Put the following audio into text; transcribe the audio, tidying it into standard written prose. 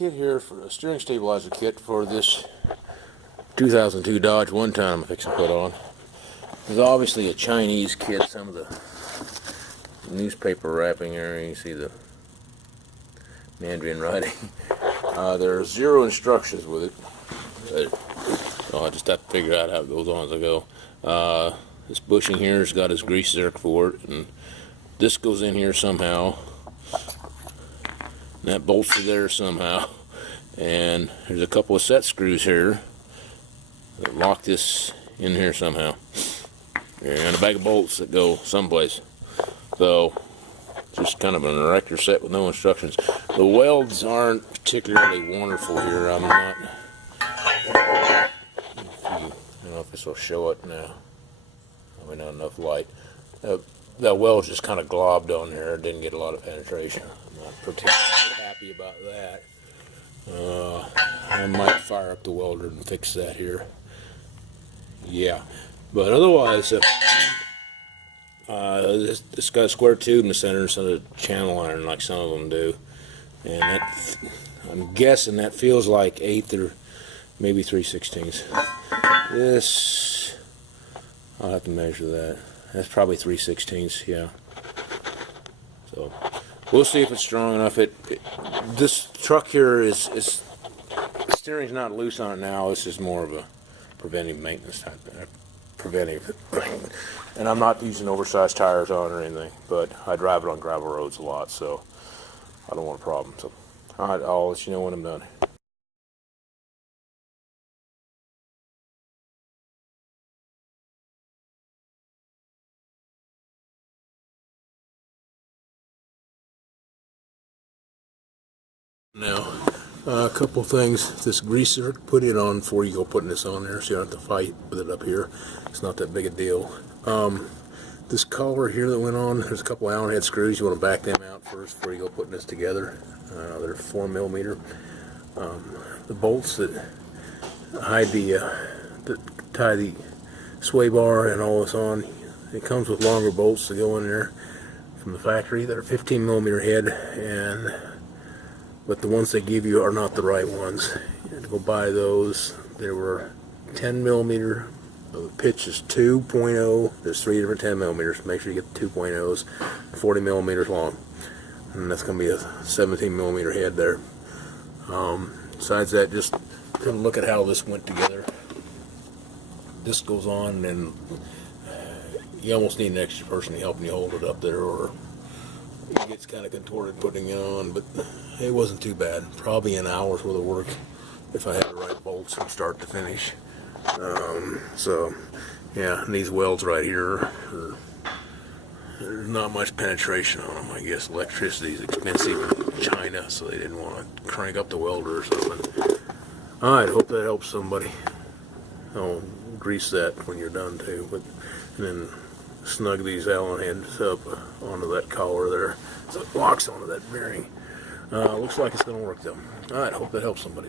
kit here for a steering stabilizer kit for this 2002 Dodge one-ton I'm fixing to put on. It's obviously a Chinese kit. Some of the newspaper wrapping area, you see the Mandarin writing. There are 0 instructions with it. So I just have to figure out how it goes on as I go. This bushing here has got his grease zerk for it, and this goes in here somehow. And that bolts to there somehow. And there's a couple of set screws here that lock this in here somehow. And a bag of bolts that go someplace. So, just kind of an erector set with no instructions. The welds aren't particularly wonderful here. I'm not. I don't know if this will show it now. Probably not enough light. That weld's just kind of globbed on there. It didn't get a lot of penetration. I'm not particularly happy about that. I might fire up the welder and fix that here. Yeah, but otherwise, it's got a square tube in the center instead of channel iron like some of them do, and that, I'm guessing that feels like 1/8 or maybe 3/16. This, I'll have to measure that. That's probably 3/16, yeah. So we'll see if it's strong enough. This truck here is the steering's not loose on it now. This is more of a preventive maintenance type preventive thing. And I'm not using oversized tires on it or anything, but I drive it on gravel roads a lot, so I don't want a problem. So alright, I'll let you know when I'm done. Now, a couple things. This grease zerk, put it on before you go putting this on there, so you don't have to fight with it up here. It's not that big a deal. This collar here that went on, there's a couple Allen head screws. You want to back them out first before you go putting this together. They're 4mm. The bolts that hide that tie the sway bar and all this on, it comes with longer bolts that go in there from the factory that are 15mm head, but the ones they give you are not the right ones. You had to go buy those. There were 10mm. The pitch is 2.0. There's 3 different 10mm. Make sure you get the 2.0s. 40mm long, and that's going to be a 17mm head there. Besides that, just kind of look at how this went together. This goes on, and you almost need an extra person helping you hold it up there, or it gets kind of contorted putting it on, but it wasn't too bad. Probably an hour's worth of work if I had the right bolts from start to finish. So yeah, and these welds right here, there's not much penetration on them. I guess electricity is expensive in China, so they didn't want to crank up the welder or something. Alright, hope that helps somebody. I'll grease that when you're done too, and then snug these Allen heads up onto that collar there so it locks onto that bearing. Looks like it's going to work though. Alright, hope that helps somebody.